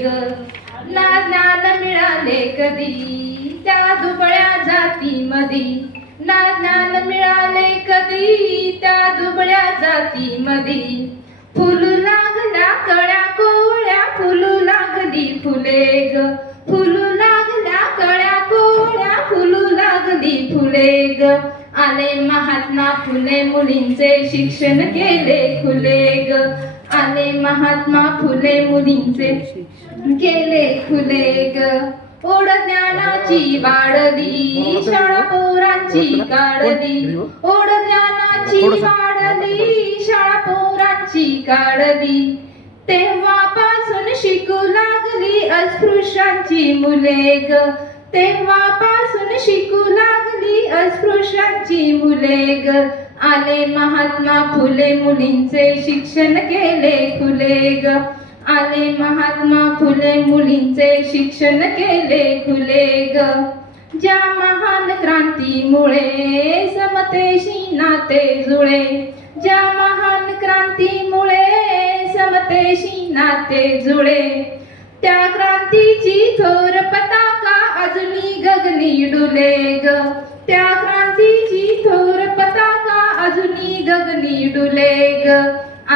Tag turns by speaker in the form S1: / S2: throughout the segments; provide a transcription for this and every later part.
S1: ना ज्ञान मिळाले कधी? त्या दुबळ्या जाती मधी ना ज्ञान मिळाले कधी? त्या दुबळ्या जाती मधी फुलू लागल्या कळ्या कोळ्या फुलू लागली फुले ग. फुलू लागल्या कळ्या कोळ्या फुलू लागली फुले ग. आले महात्मा फुले मुलींचे शिक्षण केले खुले आले महात्मा फुले मुलींचे. केले खुले ग. ओढ ज्ञानाची वाढली. शाळा पोरांची काढली. ओढ ज्ञानाची वाढली. शाळा पोरांची काढली. तेव्हापासून शिकू लागली अस्पृश्यांची मुले ग. तेव्हापासून शिकू लागली अस्पृश्यांची मुले ग आले महात्मा फुले मुलींचे शिक्षण केले खुले ग आले महात्मा फुले मुलींचे शिक्षण केले खुले ग ज्या महान क्रांतीमुळे समतेशी नाते जुळे. ज्या महान क्रांतीमुळे समतेशी नाते जुळे. त्या क्रांतीची थोर पताका अजूनी गगनी डुले ग त्या क्रांतीची थोर पताका अजूनी गगनी डुले ग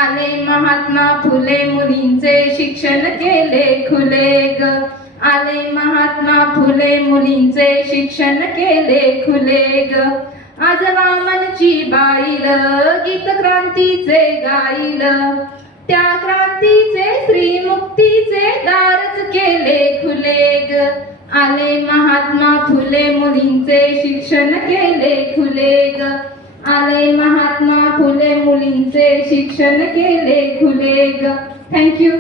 S1: आले महात्मा फुले मुलींचे शिक्षण केले खुले ग आले महात्मा फुले मुलींचे शिक्षण केले खुले ग आज वामनची बाईल गीत क्रांतीचे गाईल. त्या क्रांतीचे श्रीमुक्तीचे दारच केले खुले ग. आले महात्मा फुले मुलींचे शिक्षण केले खुले ग. आले महात्मा फुले मुलींचे शिक्षण केले खुले ग. थँक्यू